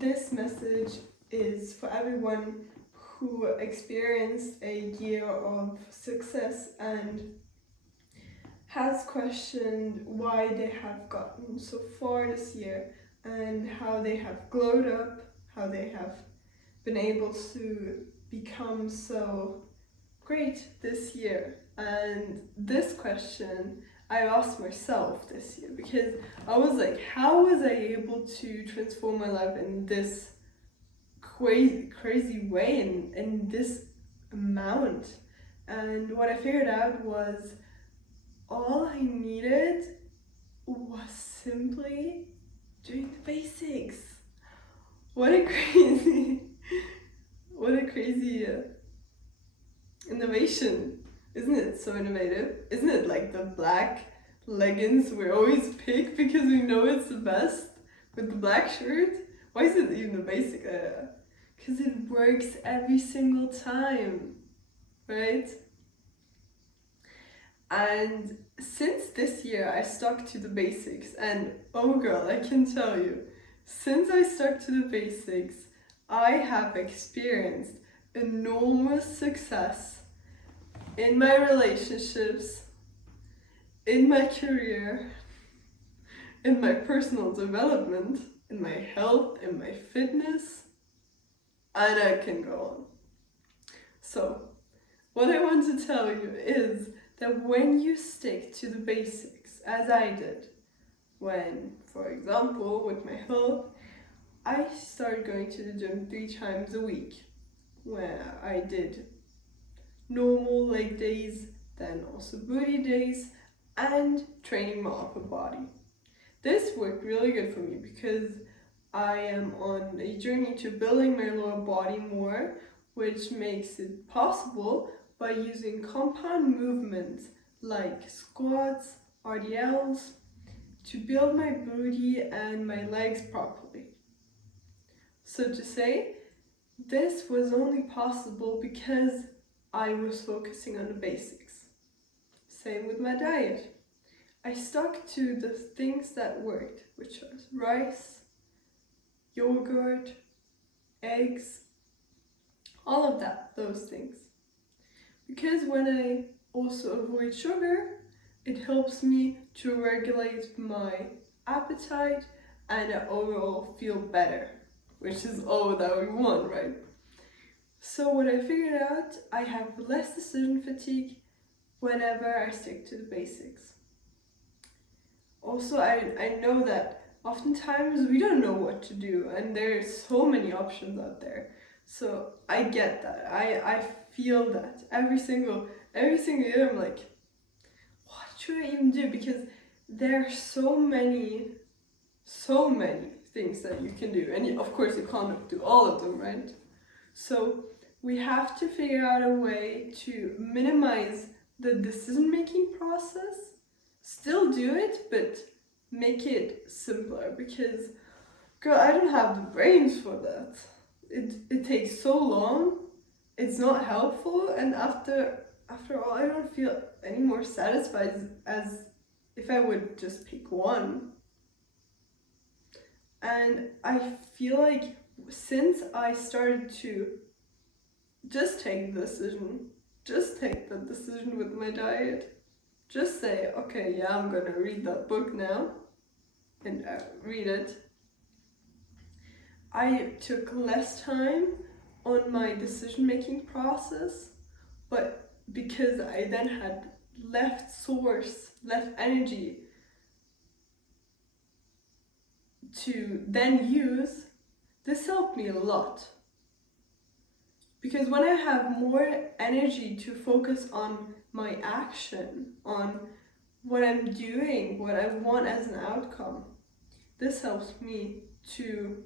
This message is for everyone who experienced a year of success and has questioned why they have gotten so far this year and how they have glowed up, how they have been able to become so great this year. And this question I asked myself this year because I was like, how was I able to transform my life in this crazy way in this amount? And what I figured out was all I needed was simply doing the basics. What a crazy innovation. Isn't it so innovative? Isn't it like the black leggings we always pick because we know it's the best with the black shirt? Why is it even the basic? Because it works every single time, right? And since this year I stuck to the basics, and oh girl, I can tell you, since I stuck to the basics, I have experienced enormous success in my relationships, in my career, in my personal development, in my health, in my fitness, and I can go on. So, what I want to tell you is that when you stick to the basics, as I did, when, for example, with my health, I started going to the gym 3 times a week, where I did normal leg days, then also booty days, and training my upper body. This worked really good for me because I am on a journey to building my lower body more, which makes it possible by using compound movements like squats, RDLs, to build my booty and my legs properly. So to say, this was only possible because I was focusing on the basics. Same with my diet. I stuck to the things that worked, which was rice, yogurt, eggs, all of that, those things. Because when I also avoid sugar, it helps me to regulate my appetite and I overall feel better, which is all that we want, right? So what I figured out, I have less decision fatigue whenever I stick to the basics. Also, I know that oftentimes we don't know what to do and there's so many options out there. So I get that. I feel that every single year I'm like, what should I even do? Because there are so many things that you can do. And of course you can't do all of them, right? So we have to figure out a way to minimize the decision-making process. Still do it, but make it simpler because, girl, I don't have the brains for that. It takes so long, it's not helpful, and after all, I don't feel any more satisfied as if I would just pick one. And I feel like since I started to just take the decision with my diet, just say, okay, yeah, I'm gonna read that book now, and read it. I took less time on my decision-making process, but because I then had left energy to then use, this helped me a lot. Because when I have more energy to focus on my action, on what I'm doing, what I want as an outcome, this helps me to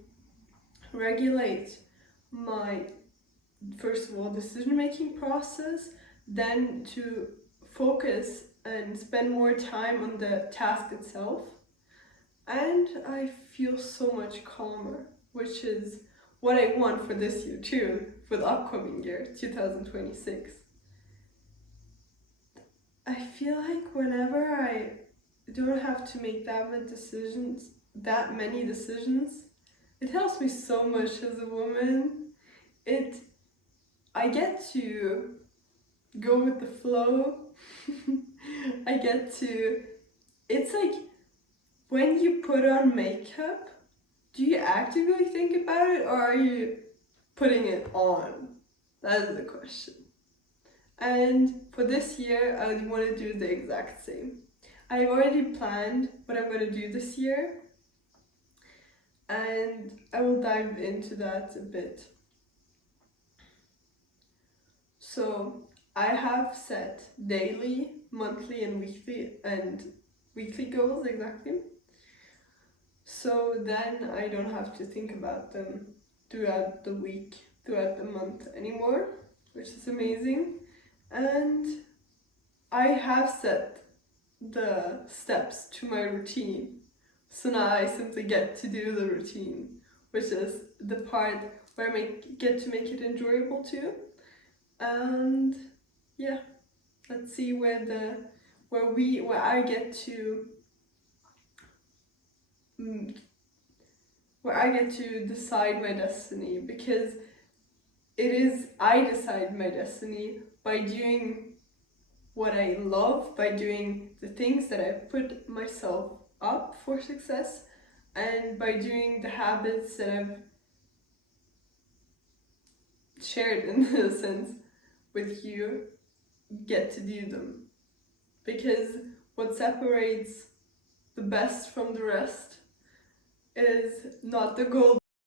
regulate my, first of all, decision-making process, then to focus and spend more time on the task itself. And I feel so much calmer, which is what I want for this year too, for the upcoming year, 2026. I feel like whenever I don't have to make that many decisions, it helps me so much as a woman. I get to go with the flow. I get to, it's like when you put on makeup, do you actively think about it or are you putting it on? That is the question. And for this year, I want to do the exact same. I've already planned what I'm going to do this year, and I will dive into that a bit. So I have set daily, monthly, and weekly goals exactly. So then I don't have to think about them throughout the week, throughout the month anymore, which is amazing. And I have set the steps to my routine. So now I simply get to do the routine, which is the part where I get to make it enjoyable too. And yeah, let's see where I get to decide my destiny, because I decide my destiny by doing what I love, by doing the things that I've put myself up for success, and by doing the habits that I've shared in a sense with you, get to do them. Because what separates the best from the rest is not the goal